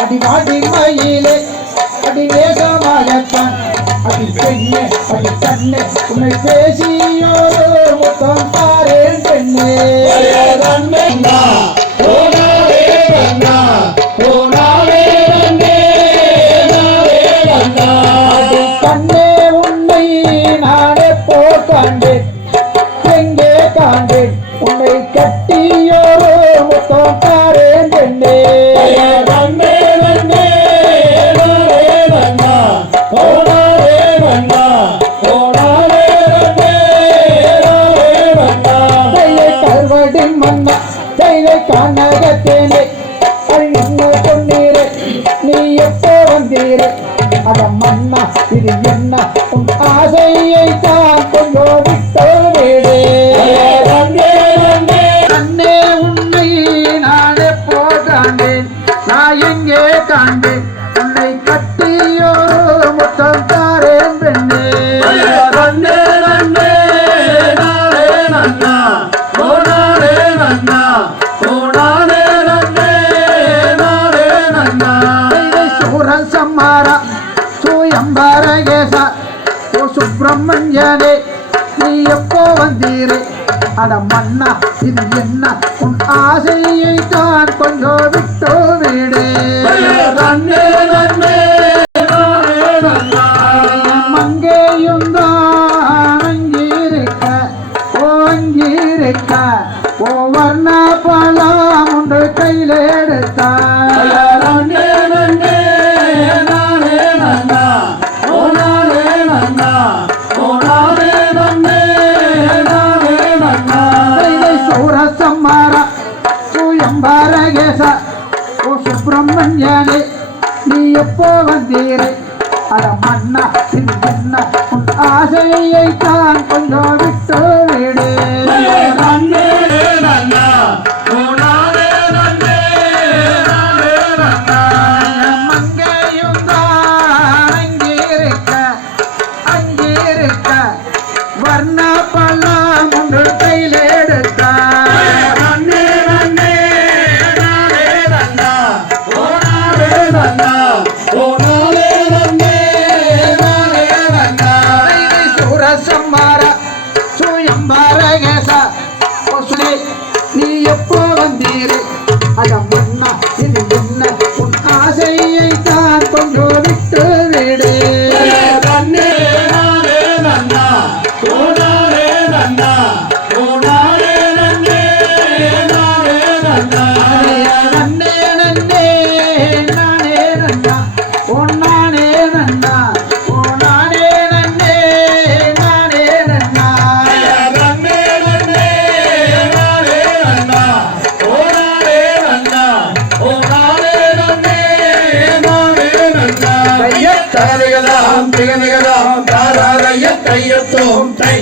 அடிவாடி மயிலே அடி நேசமாகத்தான் அடி பெண்ணே அடி கண்ணே உன்னை பேசியோடு காண்டேன் உன்னை கட்டியோடு முத்தம் பாரேன் பெண்ணே. தையை மன்னா தையை காணகத்தேனே. அழிந்த பொன்னீரே நீ எப்போ வந்தீரே? அட மன்னா இது என்ன? உன் ஆசையை தான் சம்மாரா சூயம்பரகேச ஓ சுப்பிரமணியனே நீ எப்போ வந்தீரே? அட மன்னா இது என்ன உன் ஆசையை தான் கொஞ்சம் விட்டு வீடே? மங்கேயும் தான் அங்கிருக்க ஓ அங்கிருக்க. ஓ வர்ண பழம் உண்டு கையில் ஓ சுப்பிரமணியனே நீ எப்போ வந்தீரே? அட மன்னா என்ன உன் ஆசையை தான் கொஞ்சம் ஓ நாளே நன்னே நாளே நன்னா தைதை சூரசம்மார சூயம்பரகேச நீ எப்போ வந்தீரே? அட தகதிகதாம் திகதிகதாம் தாராரைய தையத்தோம் தை